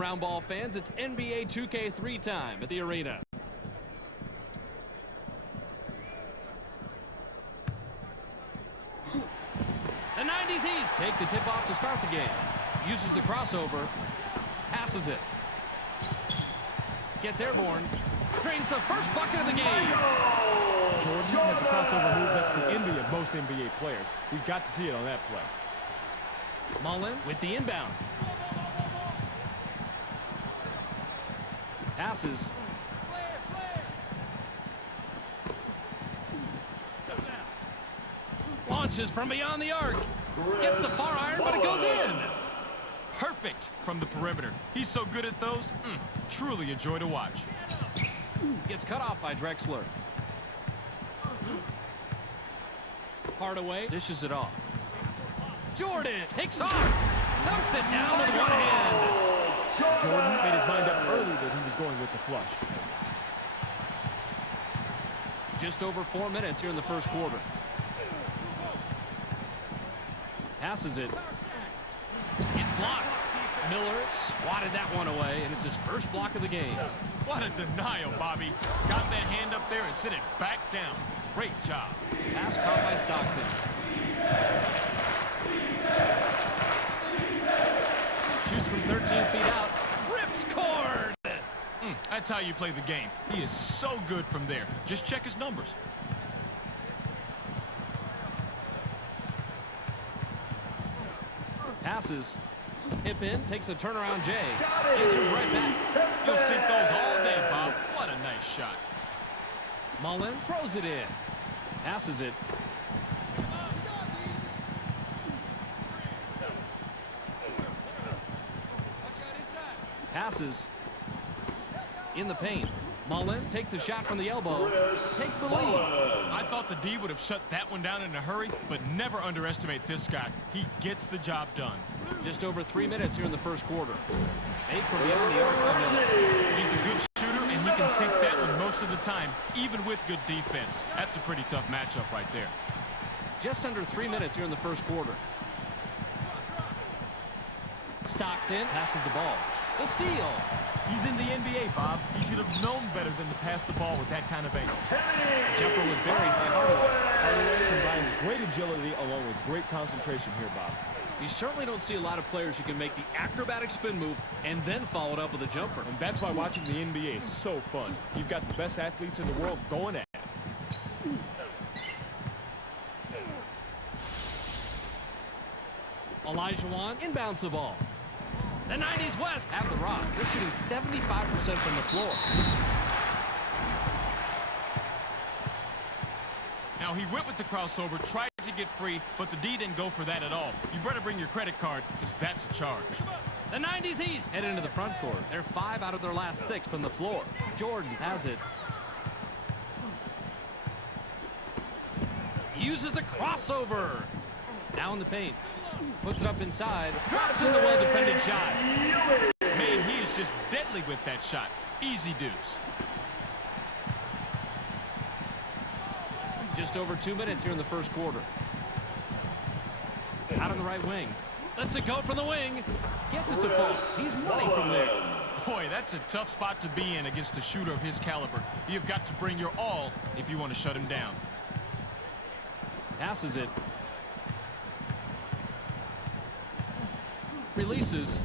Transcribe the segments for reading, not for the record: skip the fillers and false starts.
Round ball fans, it's NBA 2K3 time at the arena. The 90s East take the tip off to start the game. Uses the crossover. Passes it. Gets airborne. Drains the first bucket of the game. Jordan has a crossover move that's the envy of most NBA players. We've got to see it on that play. Mullen with the inbound. Passes. Launches from beyond the arc. Gets the far iron, but it goes in. Perfect from the perimeter. He's so good at those. Truly a joy to watch. Gets cut off by Drexler. Hardaway dishes it off. Jordan takes off. Dunks it down with one hand. Jordan made his mind up early that he was going with the flush. Just over 4 minutes here in the first quarter. Passes it. It's blocked. Miller swatted that one away, and it's his first block of the game. What a denial, Bobby. Got that hand up there and sent it back down. Great job. Pass caught by Stockton. Shoots from 13 feet out. Rips cord. That's how you play the game. He is so good from there. Just check his numbers. Passes. Hip in. Takes a turnaround Jay. Answers right back. You'll sink those all day, Bob. What a nice shot. Mullen throws it in. Passes it. Passes. In the paint. Mullen takes a shot from the elbow. Takes the lead. I thought the D would have shut that one down in a hurry, but never underestimate this guy. He gets the job done. Just over 3 minutes here in the first quarter. Made from beyond the arc by Miller. He's a good shooter, and he can sink that one most of the time, even with good defense. That's a pretty tough matchup right there. Just under 3 minutes here in the first quarter. Stockton passes the ball. The steal. He's in the NBA, Bob. He should have known better than to pass the ball with that kind of angle. Jumper was buried by Hardaway. Hardaway combines great agility along with great concentration here, Bob. You certainly don't see a lot of players who can make the acrobatic spin move and then follow it up with a jumper. And that's why watching the NBA is so fun. You've got the best athletes in the world going at it. Olajuwon inbounds the ball. The 90s West have the rock. They're shooting 75% from the floor. Now, he went with the crossover, tried to get free, but the D didn't go for that at all. You better bring your credit card, because that's a charge. The 90s East head into the front court. They're 5 out of their last 6 from the floor. Jordan has it. Uses the crossover. Now in the paint. Puts it up inside. Drops in the well-defended shot. Man, he is just deadly with that shot. Easy deuce. Just over 2 minutes here in the first quarter. Out on the right wing. Lets it go from the wing. Gets it to fall. He's money from there. Boy, that's a tough spot to be in against a shooter of his caliber. You've got to bring your all if you want to shut him down. Passes it. Releases.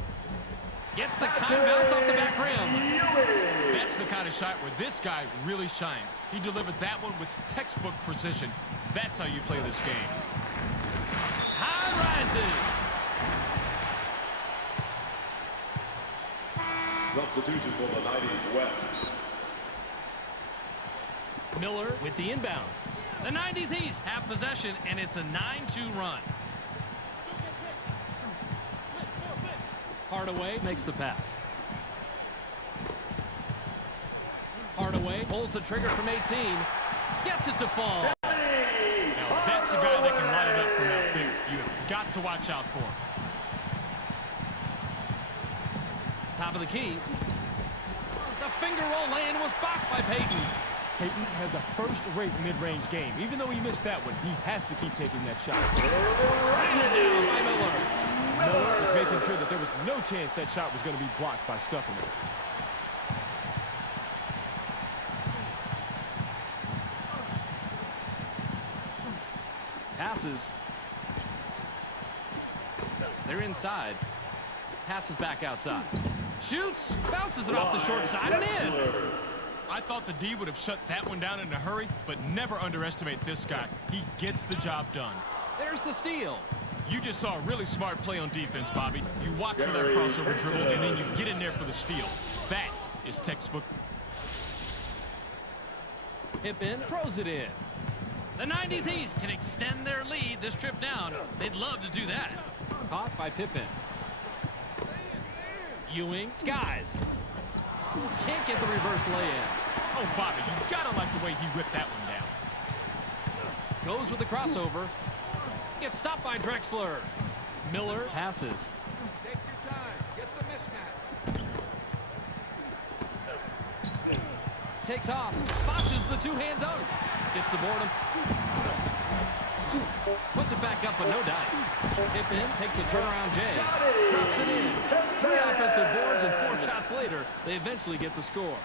Gets the kind bounce off the back rim. That's the kind of shot where this guy really shines. He delivered that one with textbook precision. That's how you play this game. High rises. Substitution for the 90s West. Miller with the inbound. The 90s East have possession, and it's a 9-2 run. Hardaway makes the pass. Hardaway pulls the trigger from 18. Gets it to fall. Now, that's a guy that can light it up from out there. You have got to watch out for him. Top of the key. The finger roll lay-in was blocked by Payton. Payton has a first-rate mid-range game. Even though he missed that one, he has to keep taking that shot. Down by Miller. Miller is making sure that there was no chance that shot was going to be blocked by stuffing it. Passes. They're inside. Passes back outside. Shoots. Bounces it off the short side and in. I thought the D would have shut that one down in a hurry, but never underestimate this guy. He gets the job done. There's the steal. You just saw a really smart play on defense, Bobby. You watch for that crossover dribble, and then you get in there for the steal. That is textbook. Pippen throws it in. The 90s East can extend their lead this trip down. They'd love to do that. Caught by Pippen. Ewing, skies. Can't get the reverse lay-in. Oh, Bobby, you gotta like the way he whipped that one down. Goes with the crossover. Gets stopped by Drexler. Miller passes. Take your time. Get the mismatch. Takes off. Botches the two-hand dunk. Gets the boredom. Puts it back up, but no dice. Pippen takes a turnaround J. Drops it in. 3 offensive boards, and 4 shots later, they eventually get the score.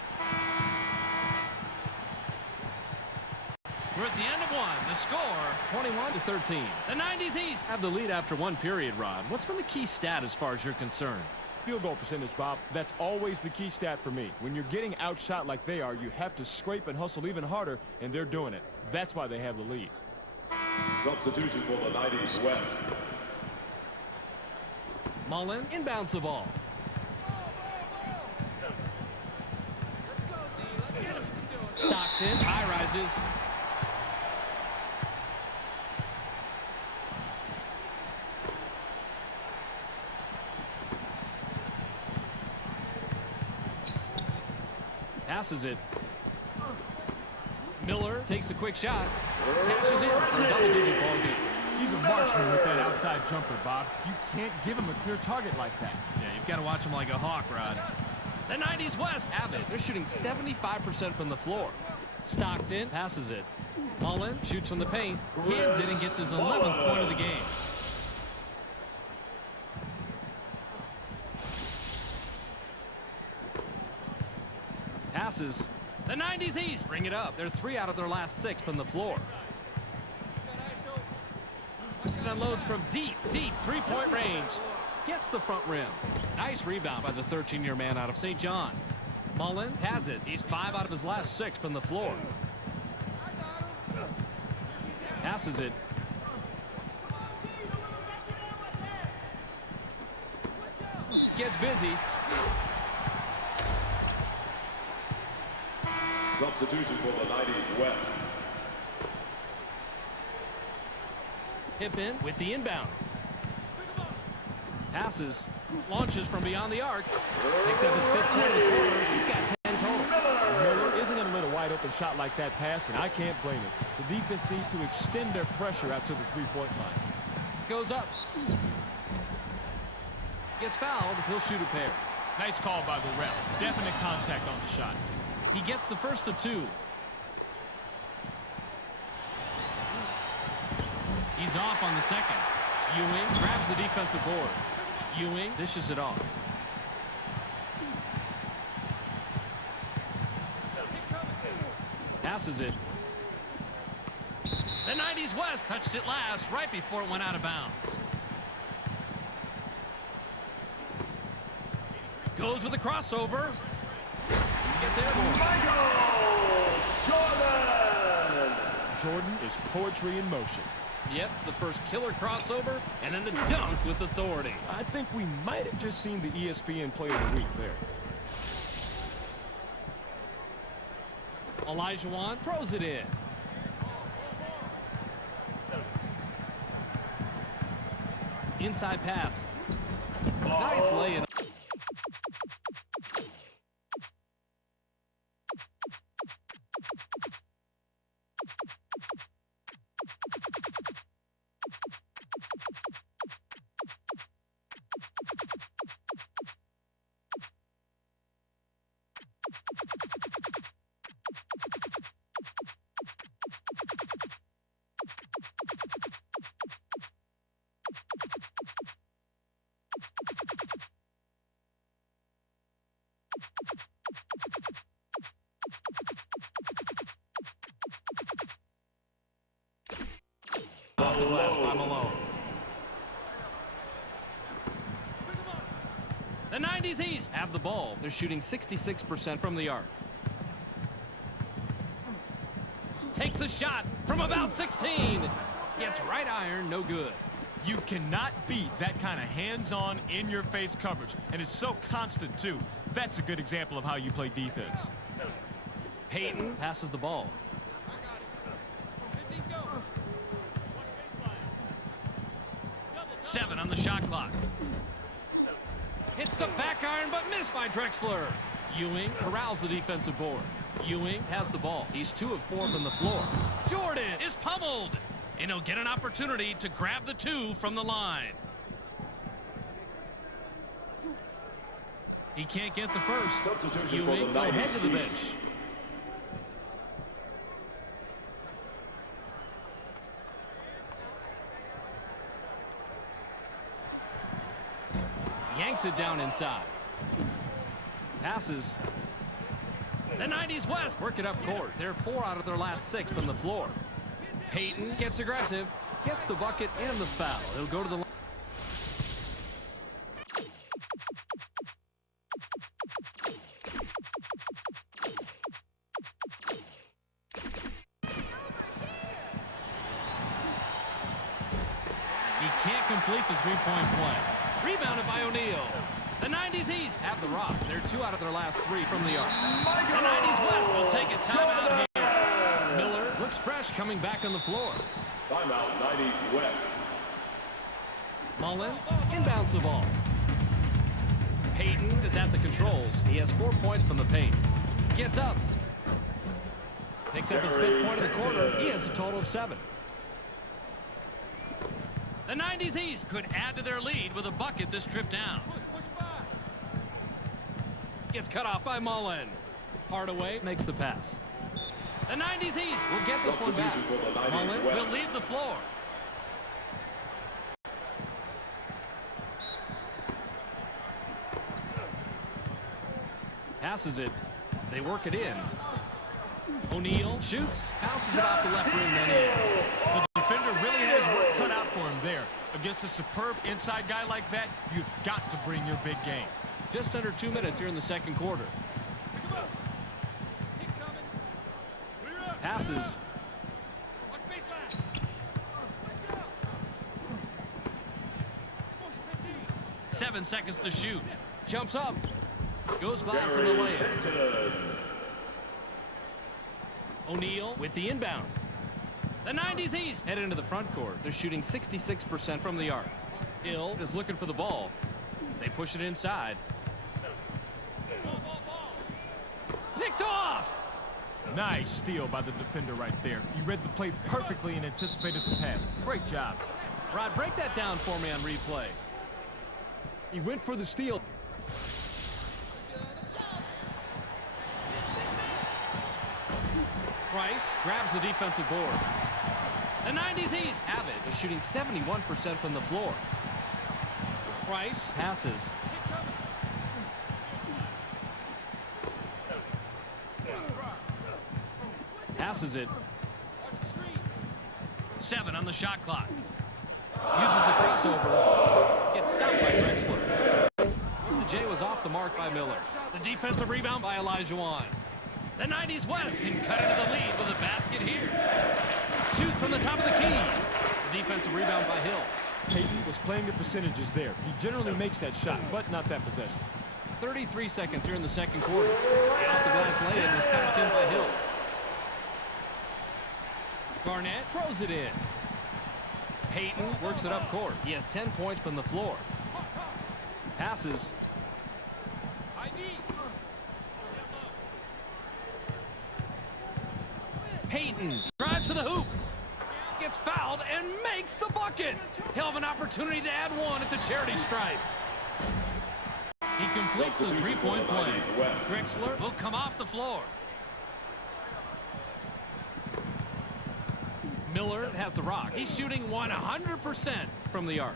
We're at the end of one. The score, 21-13. The 90s East have the lead after 1 period, Rod. What's been the key stat as far as you're concerned? Field goal percentage, Bob. That's always the key stat for me. When you're getting outshot like they are, you have to scrape and hustle even harder, and they're doing it. That's why they have the lead. Substitution for the 90s West. Mullen inbounds the ball. Let's go, D. Let's get him. You can do it. Stockton, high rises. Passes it. Miller takes a quick shot. Cashes in for a double-digit ball game. He's a marksman with that outside jumper, Bob. You can't give him a clear target like that. Yeah, you've got to watch him like a hawk, Rod. The 90s West have it. They're shooting 75% from the floor. Stockton passes it. Mullen shoots from the paint, hands it, and gets his 11th point of the game. Passes. The 90s East bring it up. They're 3 out of their last 6 from the floor. It unloads from deep, 3-point range. Gets the front rim. Nice rebound by the 13-year man out of St. John's. Mullen has it. He's 5 out of his last 6 from the floor. Passes it. Gets busy. Substitution for the 90s West. Pippen with the inbound. Passes. Launches from beyond the arc. Picks up his 5th point of the quarter. He's got 10 total. Miller isn't going to let a wide-open shot like that pass, and I can't blame him. The defense needs to extend their pressure out to the 3-point line. Goes up. Gets fouled. He'll shoot a pair. Nice call by the ref. Definite contact on the shot. He gets the first of 2. He's off on the second. Ewing grabs the defensive board. Ewing dishes it off. Passes it. The 90s West touched it last right before it went out of bounds. Goes with a crossover. Gets airborne. Jordan is poetry in motion. Yep, the first killer crossover, and then the dunk with authority. I think we might have just seen the ESPN Player of the Week there. Olajuwon throws it in. Inside pass. Nice lay-in. Off the glass by Malone. The 90s East have the ball. They're shooting 66% from the arc. Takes a shot from about 16. Gets right iron, no good. You cannot beat that kind of hands-on, in-your-face coverage. And it's so constant, too. That's a good example of how you play defense. Payton passes the ball. 7 on the shot clock. Hits the back iron, but missed by Drexler. Ewing corrals the defensive board. Ewing has the ball. He's 2 of 4 from the floor. Jordan is pummeled, and he'll get an opportunity to grab the 2 from the line. He can't get the first. Substitution for Ewing the will head to the 90s bench. Yanks it down inside. Passes. The 90s West work it up court. They're 4 out of their last 6 from the floor. Payton gets aggressive. Gets the bucket and the foul. He'll go to the line. He can't complete the three-point play. Rebounded by O'Neal. The 90s East have the rock. They're 2 out of their last 3 from the arc. The 90s West will take a timeout here. Miller looks fresh coming back on the floor. Timeout 90s West. Mullen inbounds the ball. Payton is at the controls. He has 4 points from the paint. Gets up. Picks up his 5th point of the quarter. He has a total of 7. The 90s East could add to their lead with a bucket this trip down. Push by. Gets cut off by Mullen. Hardaway makes the pass. The 90s East will get this one back. Substitution for the 90s Mullen West. will leave the floor. Passes it. They work it in. O'Neal shoots. Bounces it off the left rim, then in. The defender really has work cut out for him there. Against a superb inside guy like that, you've got to bring your big game. Just under 2 minutes here in the second quarter. Pick him up. Kick coming. Clear up. Passes. Watch baseline. Switch up. Push 15. 7 seconds to shoot. Jumps up. Goes glass in the layup. O'Neal with the inbound. The 90s East head into the front court. They're shooting 66% from the arc. Hill is looking for the ball. They push it inside. Ball. Picked off! Nice steal by the defender right there. He read the play perfectly and anticipated the pass. Great job. Rod, break that down for me on replay. He went for the steal. Price grabs the defensive board. The 90s East have it. They're shooting 71% from the floor. Price passes. Passes it. Watch the screen. 7 on the shot clock. Uses the crossover. Gets stopped by Drexler. The J was off the mark by Miller. The defensive rebound by Olajuwon. The 90s West can cut into the lead with a basket here. Shoots from the top of the key. The defensive rebound by Hill. Payton was playing the percentages there. He generally makes that shot, but not that possession. 33 seconds here in the second quarter. The off-the-glass lay-in was cashed in by Hill. Garnett throws it in. Payton works it up court. He has 10 points from the floor. Passes. IV. Payton drives to the hoop. Gets fouled and makes the bucket. He'll have an opportunity to add 1 at the charity stripe. He completes the three-point play. Drexler will come off the floor. Miller has the rock. He's shooting 100% from the arc.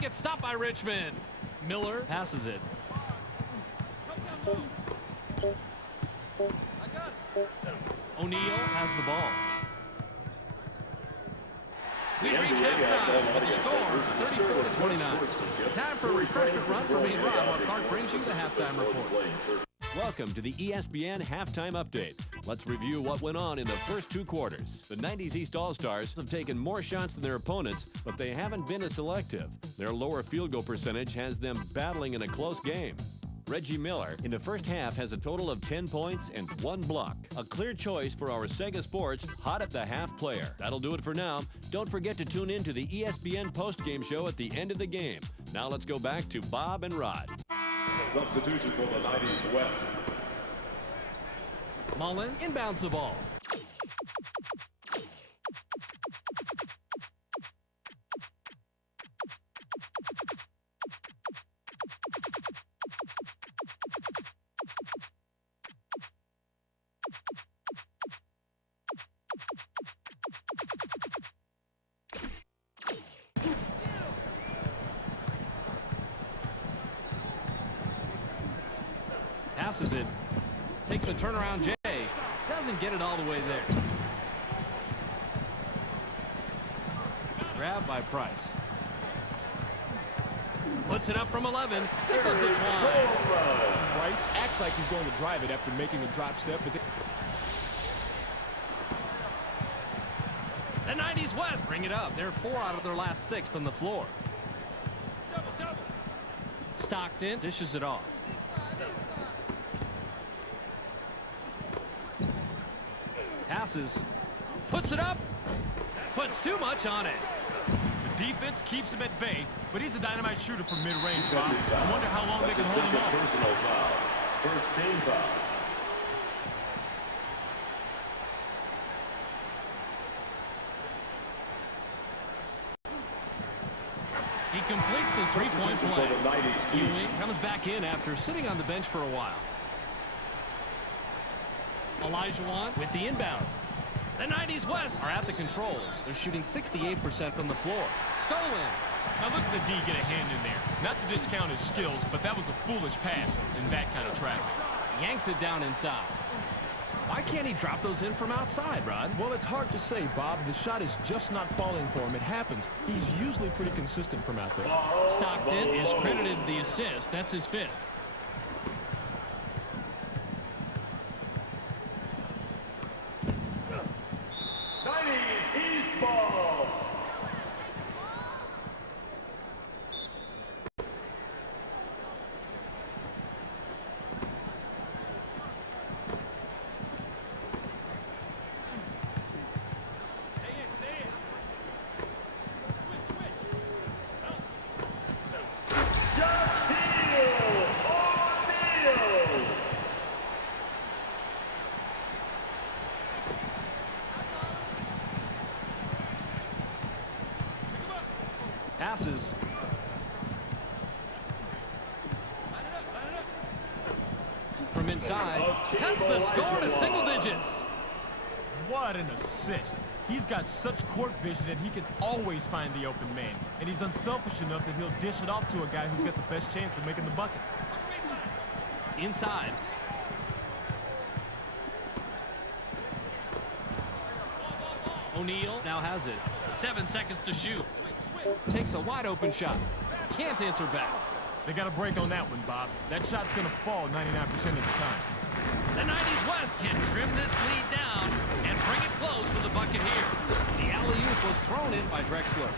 Gets stopped by Richmond. Miller passes it. Come down low. I got it. O'Neal has the ball. We The reach NBA halftime with has the done score 34-29. Time for a refreshment run from Main Rob while Clark brings you the halftime report. Welcome to the ESPN Halftime Update. Let's review what went on in the first two quarters. The 90s East All-Stars have taken more shots than their opponents, but they haven't been as selective. Their lower field goal percentage has them battling in a close game. Reggie Miller, in the first half, has a total of 10 points and 1 block. A clear choice for our Sega Sports Hot at the Half player. That'll do it for now. Don't forget to tune in to the ESPN postgame show at the end of the game. Now let's go back to Bob and Rod. Substitution for the 90s West. Mullen inbounds the ball. Passes it. Takes a turnaround Jay. Doesn't get it all the way there. Grabbed by Price. Puts it up from 11. Tickles the twine. Price acts like he's going to drive it after making a drop step, but The 90s West bring it up. They're 4 out of their last 6 from the floor. Double. Stockton dishes it off. Passes. Puts it up. Puts too much on it. The defense keeps him at bay, but he's a dynamite shooter from mid-range, Bob. I wonder how long they can hold him off. Personal foul. First team foul. He completes the three-point For play. the 90s East. Ewing comes back in after sitting on the bench for a while. Elijah with the inbound. The 90s West are at the controls. They're shooting 68% from the floor. Stolen. Now look at the D get a hand in there. Not to discount his skills, but that was a foolish pass in that kind of traffic. Yanks it down inside. Why can't he drop those in from outside, Rod? well, it's hard to say, Bob. The shot is just not falling for him. It happens. He's usually pretty consistent from out there. Stockton is credited the assist. That's his 5th. East ball. Stay in. Switch. Help. O'Neal. Pick him up. Passes. Line it up. From inside. Cuts the score to single digits. What an assist. He's got such court vision that he can always find the open man. And he's unselfish enough that he'll dish it off to a guy who's got the best chance of making the bucket. Baseline. Inside. Ball. O'Neal now has it. 7 seconds to shoot. Switch. Takes a wide open shot. Can't answer back. They got a break on that one, Bob. That shot's going to fall 99% of the time. The 90s West can trim this lead down and bring it close to the bucket here. The alley-oop was thrown in by Drexler.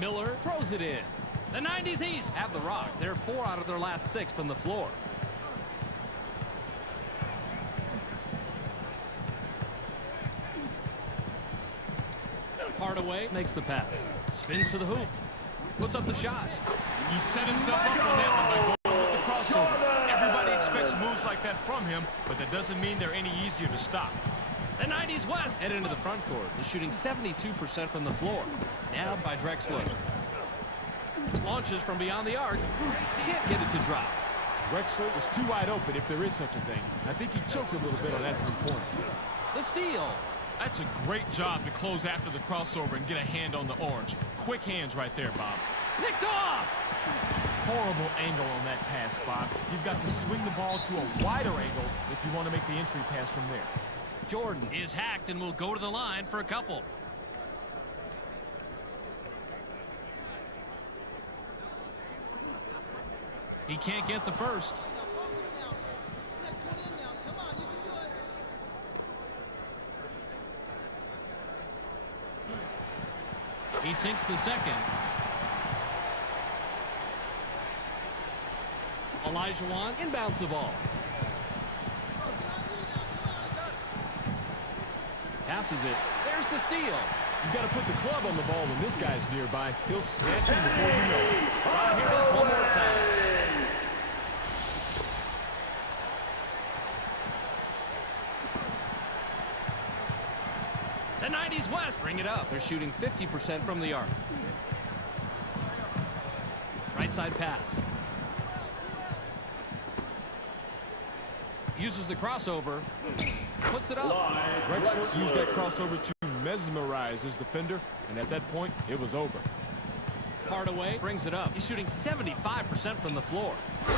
Miller throws it in. The 90s East have the rock. They're 4 out of their last 6 from the floor. Hardaway makes the pass. Spins to the hoop. Puts up the shot. He set himself up on that one by going with the crossover. Everybody expects moves like that from him, but that doesn't mean they're any easier to stop. The 90s West head into the front court. They're shooting 72% from the floor. Nabbed by Drexler. Launches from beyond the arc. Can't get it to drop. Drexler was too wide open if there is such a thing. I think he choked a little bit on that three-pointer. The steal. That's a great job to close after the crossover and get a hand on the orange. Quick hands right there, Bob. Picked off! Horrible angle on that pass, Bob. You've got to swing the ball to a wider angle if you want to make the entry pass from there. Jordan is hacked and will go to the line for a couple. He can't get the first. He sinks the second. Elijah Wan inbounds the ball. Passes it. There's the steal. You've got to put the club on the ball when this guy's nearby. He'll snatch him before you know it. Here it is one more time. The 90s West bring it up. They're shooting 50% from the arc. Right side pass. Uses the crossover. Puts it up. Drexler used that crossover to mesmerize his defender, and at that point, it was over. Hardaway brings it up. He's shooting 75% from the floor. He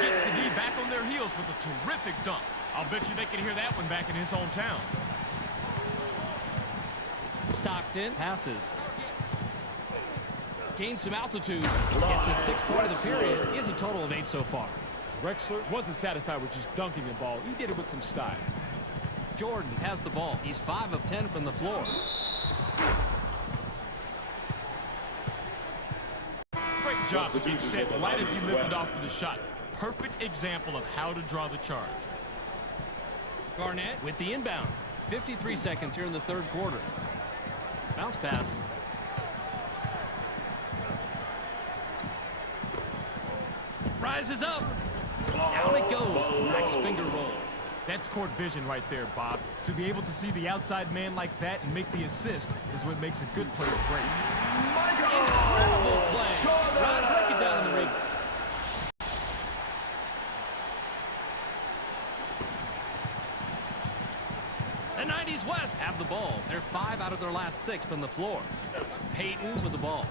gets the D back on their heels with a terrific dunk. I'll bet you they can hear that one back in his hometown. Stockton passes. Gains some altitude. Gets his 6th point of the period. He has a total of 8 so far. Drexler wasn't satisfied with just dunking the ball. He did it with some style. Jordan has the ball. He's 5 of 10 from the floor. Great job to get set right as he lifted off for the shot. Perfect example of how to draw the charge. Garnett with the inbound. 53 seconds here in the 3rd quarter. Bounce pass. Rises up. Down it goes. Nice finger roll. That's court vision right there, Bob. To be able to see the outside man like that and make the assist is what makes a good player great. Incredible play. Rod, break it down in the ring. The 90s West have the ball. They're 5 out of their last 6 from the floor. Payton with the ball.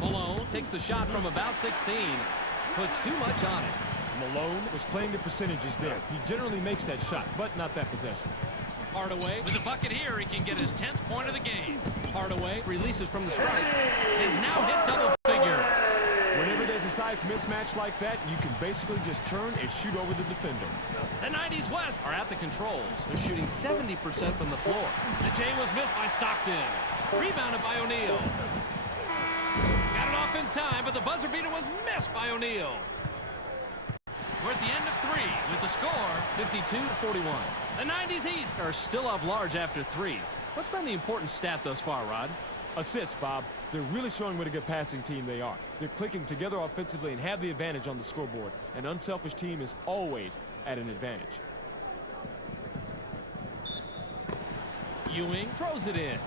Malone takes the shot from about 16. Puts too much on it. Malone was playing the percentages there. He generally makes that shot, but not that possession. Hardaway with a bucket here. He can get his 10th point of the game. Hardaway releases from the strike. Has now hit double figures. Whenever there's a size mismatch like that, you can basically just turn and shoot over the defender. The 90s West are at the controls. They're shooting 70% from the floor. The J was missed by Stockton. Rebounded by O'Neal. Got it off in time, but the buzzer beater was missed by O'Neal. We're at the end of 3 with the score 52-41. The 90s East are still up large after 3. What's been the important stat thus far, Rod? Assists, Bob. They're really showing what a good passing team they are. They're clicking together offensively and have the advantage on the scoreboard. An unselfish team is always at an advantage. Ewing throws it in.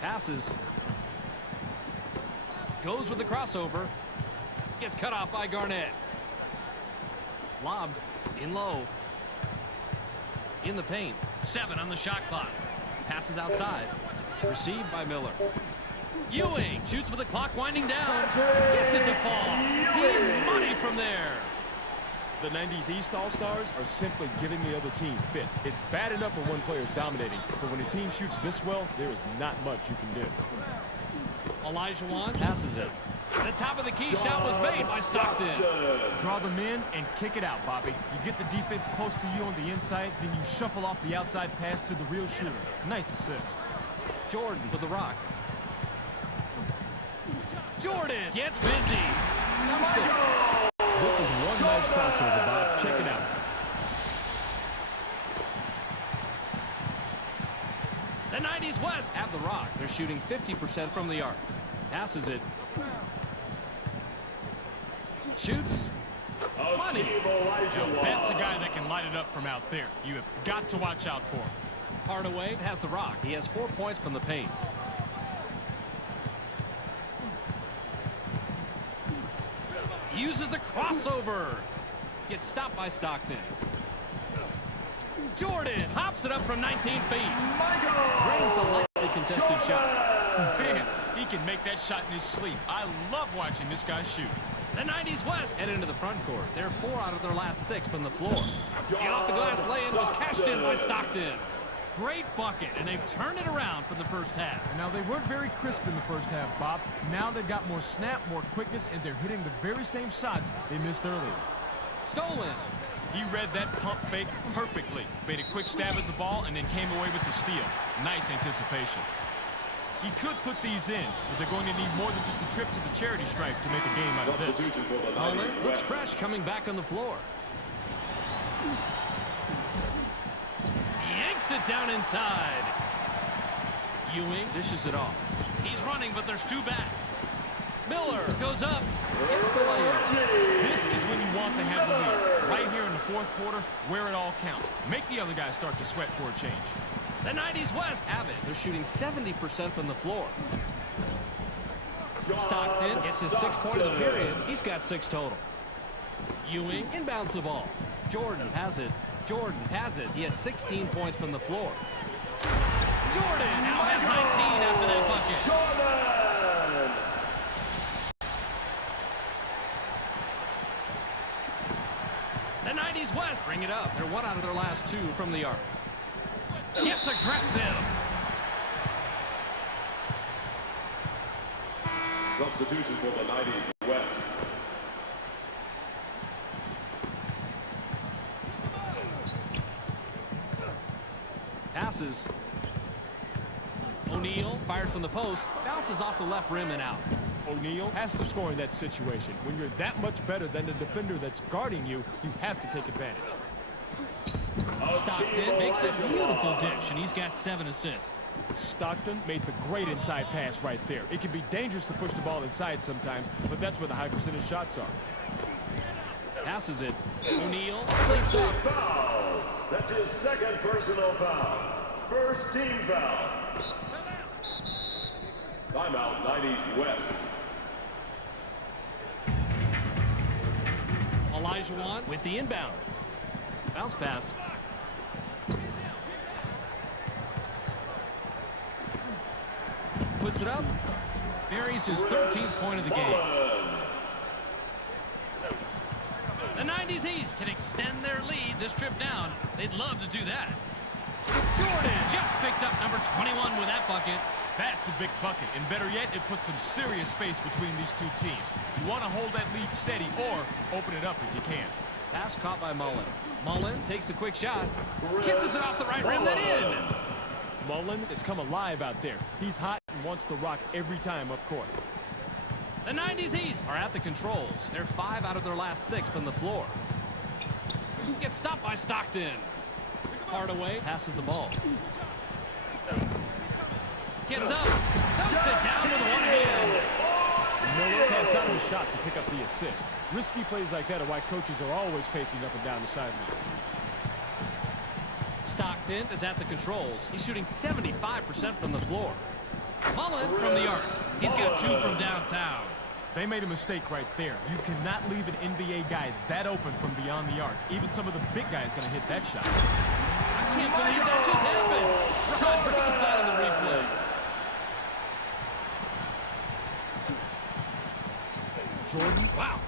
Passes. Goes with the crossover. Gets cut off by Garnett. Lobbed in low. In the paint. 7 on the shot clock. Passes outside. Received by Miller. Ewing shoots with the clock winding down. Gets it to fall. He's money from there. The 90s East All-Stars are simply giving the other team fits. It's bad enough when one player is dominating, but when a team shoots this well, there is not much you can do. Elijah Wan passes it. The top of the key shot was made by Stockton. Draw them in and kick it out, Bobby. You get the defense close to you on the inside, then you shuffle off the outside pass to the real shooter. Nice assist. Jordan with the rock. Jordan gets busy. Number 6. This is one nice crossover, Bob. Check it out. The 90s West have the rock. They're shooting 50% from the arc. Passes it. Shoots. Money. That's a guy that can light it up from out there. You have got to watch out for him. Hardaway has the rock. He has 4 points from the paint. Uses a crossover. Gets stopped by Stockton. Jordan hops it up from 19 feet. Drains the lightly contested shot. Man, he can make that shot in his sleep. I love watching this guy shoot. The 90s West head into the front court. They're 4 out of their last 6 from the floor. The off-the-glass lay-in was cashed in by Stockton. Great bucket, and they've turned it around for the first half. And now, they weren't very crisp in the first half, Bob. Now they've got more snap, more quickness, and they're hitting the very same shots they missed earlier. Stolen. He read that pump fake perfectly. Made a quick stab at the ball and then came away with the steal. Nice anticipation. He could put these in, but they're going to need more than just a trip to the charity stripe to make a game out of this. Substitution for the Mullen 90s looks West. fresh coming back on the floor. Yanks it down inside. Ewing dishes it off. He's running, but there's 2 back. Miller goes up. Gets the layup. This is when you want to have the lead. Right here in the fourth quarter, where it all counts. Make the other guys start to sweat for a change. The 90s West have it. They're shooting 70% from the floor. Stockton gets his 6th point of the period. He's got 6 total. Ewing inbounds the ball. Jordan has it. Jordan has it. He has 16 points from the floor. Jordan now has 19 after that bucket. Jordan! The 90s West bring it up. They're 1 out of their last 2 from the arc. Gets aggressive. Substitution for the 90s West. Passes. O'Neal fires from the post. Bounces off the left rim and out. O'Neal has to score in that situation. When you're that much better than the defender that's guarding you, you have to take advantage. Stockton makes a beautiful dish, and he's got 7 assists. Stockton made the great inside pass right there. It can be dangerous to push the ball inside sometimes, but that's where the high percentage shots are. Passes it. O'Neal leaps off. Foul. That's his 2nd personal foul. First team foul. Timeout, 90s West. Olajuwon with the inbound. Bounce pass. Puts it up. Buries his 13th point of the game. The 90s East can extend their lead this trip down. They'd love to do that. Jordan just picked up number 21 with that bucket. That's a big bucket, and better yet, it puts some serious space between these 2 teams. You want to hold that lead steady or open it up if you can. Pass caught by Mullen. Mullen takes the quick shot. Kisses it off the right rim, then in. Mullen has come alive out there. He's hot and wants to rock every time up court. The 90s East are at the controls. They're 5 out of their last 6 from the floor. Gets stopped by Stockton. Hardaway passes the ball. Gets up. Dunks it down with one hand. Miller passed out his shot to pick up the assist. Risky plays like that are why coaches are always pacing up and down the sidelines. Stockton is at the controls. He's shooting 75% from the floor. Mullen from the arc. He's got 2 from downtown. They made a mistake right there. You cannot leave an NBA guy that open from beyond the arc. Even some of the big guys going to hit that shot. I can't believe that just happened. Rod breaks that on the replay. Jordan. Wow.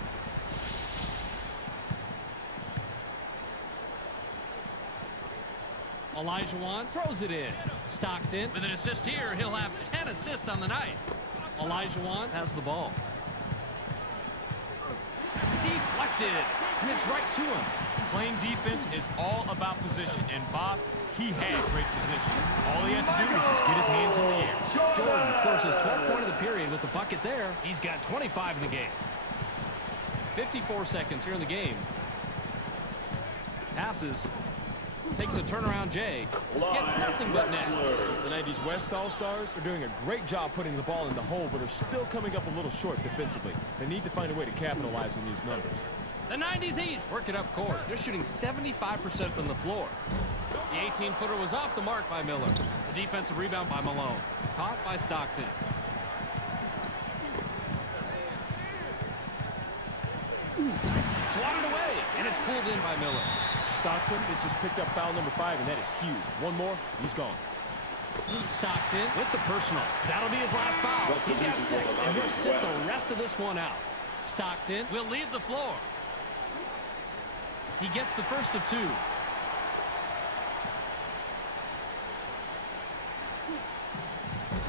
Olajuwon throws it in. Stockton with an assist here. He'll have 10 assists on the night. Olajuwon has the ball. Deflected. And it's right to him. Playing defense is all about position, and Bob, he had great position. All he had to do was just get his hands in the air. Jordan scores his 12th point of the period with the bucket there. He's got 25 in the game. 54 seconds here in the game. Passes. Takes a turnaround Jay. Gets nothing but net. The 90s West All-Stars are doing a great job putting the ball in the hole, but are still coming up a little short defensively. They need to find a way to capitalize on these numbers. The 90s East work it up court. They're shooting 75% from the floor. The 18-footer was off the mark by Miller. The defensive rebound by Malone. Caught by Stockton. pulled in by Miller. Stockton has just picked up foul number 5, and that is huge. One more, he's gone. Stockton with the personal. That'll be his last foul. He's got 6, and he'll sit the rest of this one out. Stockton will leave the floor. He gets the first of 2.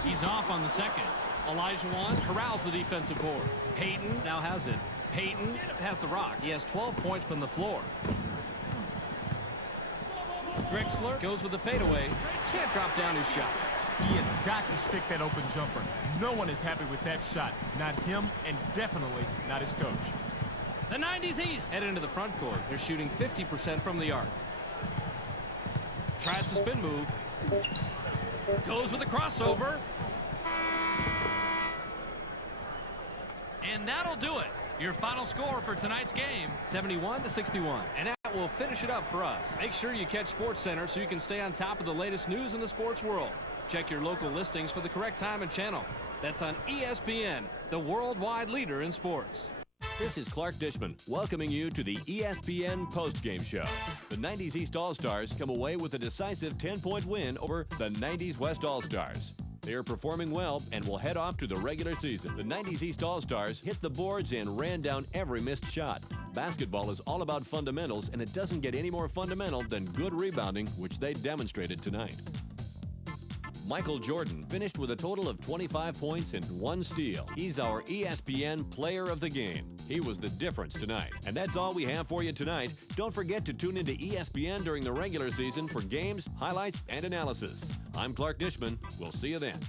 He's off on the second. Elijah Wan corrals the defensive board. Payton now has it. Payton has the rock. He has 12 points from the floor. Drexler goes with the fadeaway. Can't drop down his shot. He has got to stick that open jumper. No one is happy with that shot. Not him, and definitely not his coach. The 90s East head into the front court. They're shooting 50% from the arc. Tries the spin move. Goes with the crossover. And that'll do it. Your final score for tonight's game, 71-61. And that will finish it up for us. Make sure you catch SportsCenter so you can stay on top of the latest news in the sports world. Check your local listings for the correct time and channel. That's on ESPN, the worldwide leader in sports. This is Clark Dishman welcoming you to the ESPN Postgame Show. The 90s East All-Stars come away with a decisive 10-point win over the 90s West All-Stars. They are performing well and will head off to the regular season. The 90s East All-Stars hit the boards and ran down every missed shot. Basketball is all about fundamentals, and it doesn't get any more fundamental than good rebounding, which they demonstrated tonight. Michael Jordan finished with a total of 25 points and 1 steal. He's our ESPN Player of the Game. He was the difference tonight. And that's all we have for you tonight. Don't forget to tune into ESPN during the regular season for games, highlights, and analysis. I'm Clark Dishman. We'll see you then.